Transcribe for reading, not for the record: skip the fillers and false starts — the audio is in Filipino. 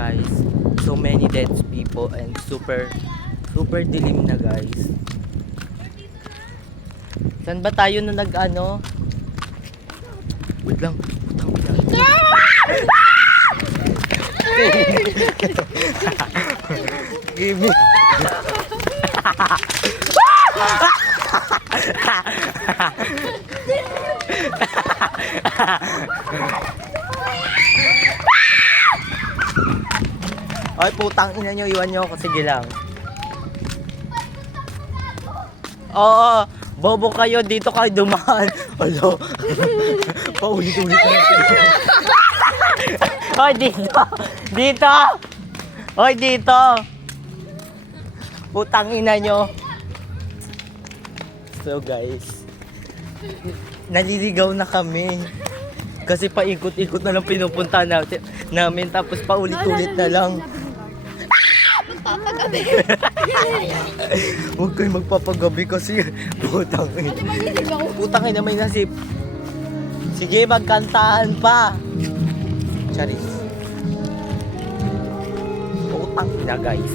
guys. So many dead people and super dilim na guys. Saan ba tayo na nag-ano? Wait lang. Give me. Ay, putang ina nyo, iwan nyo ako. Sige lang. Oo, bobo kayo. Dito kayo dumaan. Alo. Paulit-ulit na natin. Hoy, dito. Dito. Hoy, dito. Putang ina nyo. So guys, naliligaw na kami. Kasi paikot-ikot na lang pinupunta namin. Tapos paulit-ulit na lang. Magpapagabi. Huwag kayo magpapagabi kasi putang ina. Putang ina, may nasip. Sige, magkantahan pa. Charis. Putang ina guys.